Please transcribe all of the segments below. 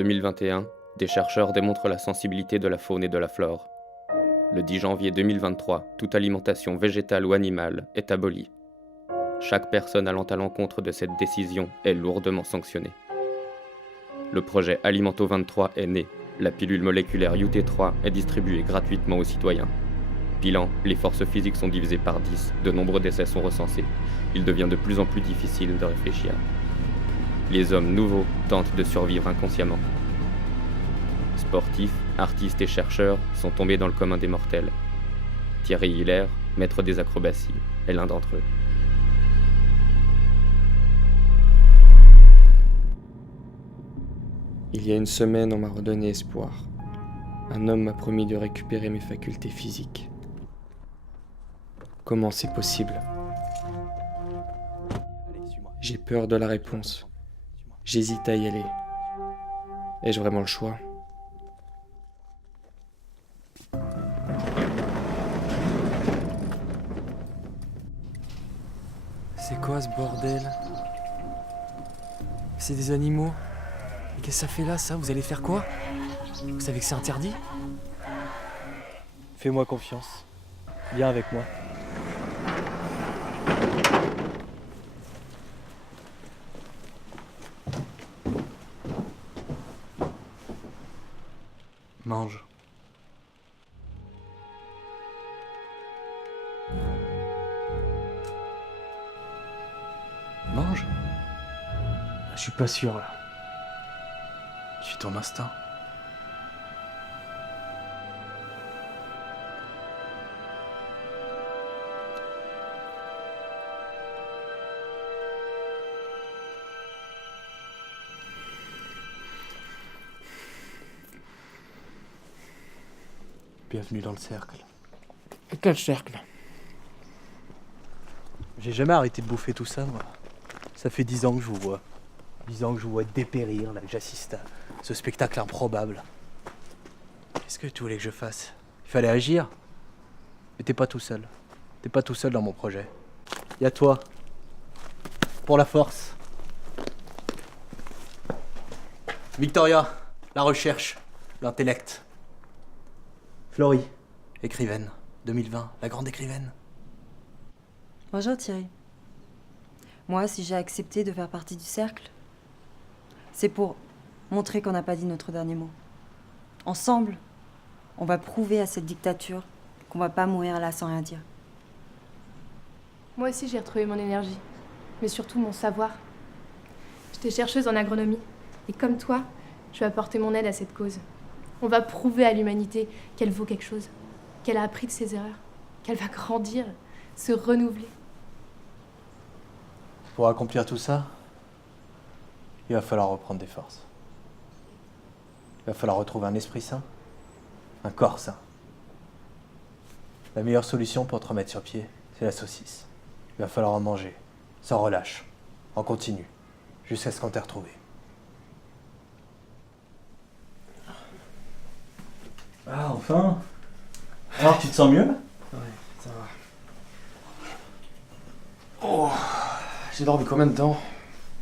2021, des chercheurs démontrent la sensibilité de la faune et de la flore. Le 10 janvier 2023, toute alimentation végétale ou animale est abolie. Chaque personne allant à l'encontre de cette décision est lourdement sanctionnée. Le projet Alimento 23 est né. La pilule moléculaire UT3 est distribuée gratuitement aux citoyens. Bilan, les forces physiques sont divisées par 10, de nombreux décès sont recensés. Il devient de plus en plus difficile de réfléchir. Les hommes nouveaux tentent de survivre inconsciemment. Sportifs, artistes et chercheurs sont tombés dans le commun des mortels. Thierry Hiller, maître des acrobaties, est l'un d'entre eux. Il y a une semaine, on m'a redonné espoir. Un homme m'a promis de récupérer mes facultés physiques. Comment c'est possible? J'ai peur de la réponse. J'hésite à y aller. Ai-je vraiment le choix? C'est quoi ce bordel? C'est des animaux? Et qu'est-ce que ça fait là, ça? Vous allez faire quoi? Vous savez que c'est interdit? Fais-moi confiance. Viens avec moi. Mange. Mange? Je suis pas sûr là. Suis ton instinct. Bienvenue dans le cercle. Quel cercle? J'ai jamais arrêté de bouffer tout ça, moi. Ça fait 10 ans que je vous vois. 10 ans que je vous vois dépérir, là, que j'assiste à ce spectacle improbable. Qu'est-ce que tu voulais que je fasse? Il fallait agir. Mais t'es pas tout seul. T'es pas tout seul dans mon projet. Y a toi. Pour la force. Victoria, la recherche, l'intellect. Florie, écrivaine, 2020, la grande écrivaine. Bonjour Thierry. Moi, si j'ai accepté de faire partie du cercle, c'est pour montrer qu'on n'a pas dit notre dernier mot. Ensemble, on va prouver à cette dictature qu'on va pas mourir là sans rien dire. Moi aussi, j'ai retrouvé mon énergie, mais surtout mon savoir. J'étais chercheuse en agronomie, et comme toi, je vais apporter mon aide à cette cause. On va prouver à l'humanité qu'elle vaut quelque chose, qu'elle a appris de ses erreurs, qu'elle va grandir, se renouveler. Pour accomplir tout ça, il va falloir reprendre des forces. Il va falloir retrouver un esprit sain, un corps sain. La meilleure solution pour te remettre sur pied, c'est la saucisse. Il va falloir en manger, sans relâche, en continu, jusqu'à ce qu'on t'ait retrouvé. Ah, enfin! Alors, tu te sens mieux? Ouais, ça va. Oh, j'ai dormi combien de temps?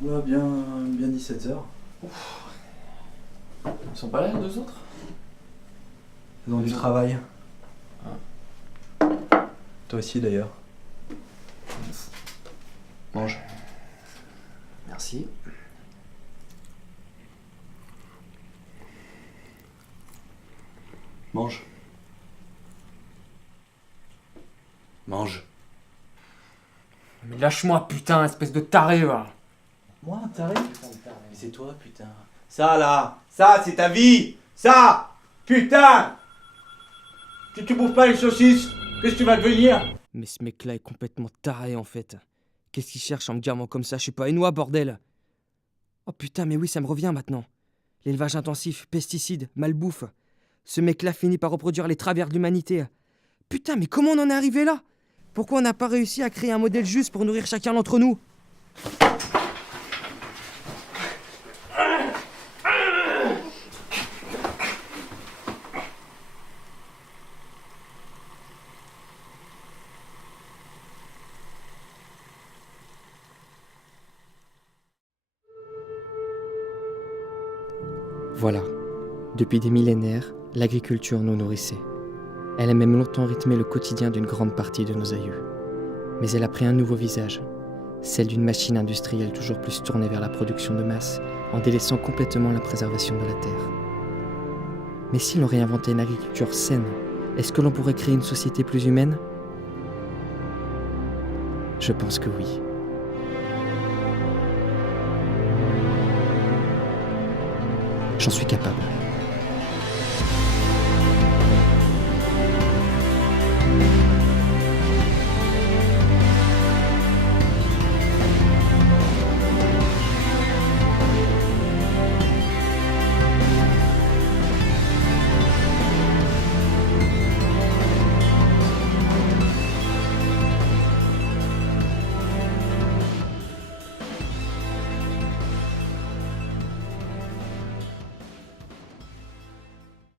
Ouais, bien 17 heures. Ils sont pas là, les deux autres? Ils ont du travail. Toi aussi, d'ailleurs. Mange. Merci. Mange. Mange. Mais lâche-moi, putain, espèce de taré, va. Moi, taré? Mais c'est toi, putain. Ça, là! Ça, c'est ta vie! Ça! Putain! Si tu bouffes pas les saucisses, qu'est-ce que tu vas devenir? Mais ce mec-là est complètement taré en fait. Qu'est-ce qu'il cherche en me gardant comme ça? Je suis pas Hainaut, bordel! Oh putain, mais oui, ça me revient maintenant. L'élevage intensif, pesticides, malbouffe. Ce mec-là finit par reproduire les travers de l'humanité. Putain, mais comment on en est arrivé là? Pourquoi on n'a pas réussi à créer un modèle juste pour nourrir chacun d'entre nous? Voilà, depuis des millénaires, l'agriculture nous nourrissait. Elle a même longtemps rythmé le quotidien d'une grande partie de nos aïeux. Mais elle a pris un nouveau visage, celle d'une machine industrielle toujours plus tournée vers la production de masse, en délaissant complètement la préservation de la terre. Mais si l'on réinventait une agriculture saine, est-ce que l'on pourrait créer une société plus humaine ? Je pense que oui. J'en suis capable.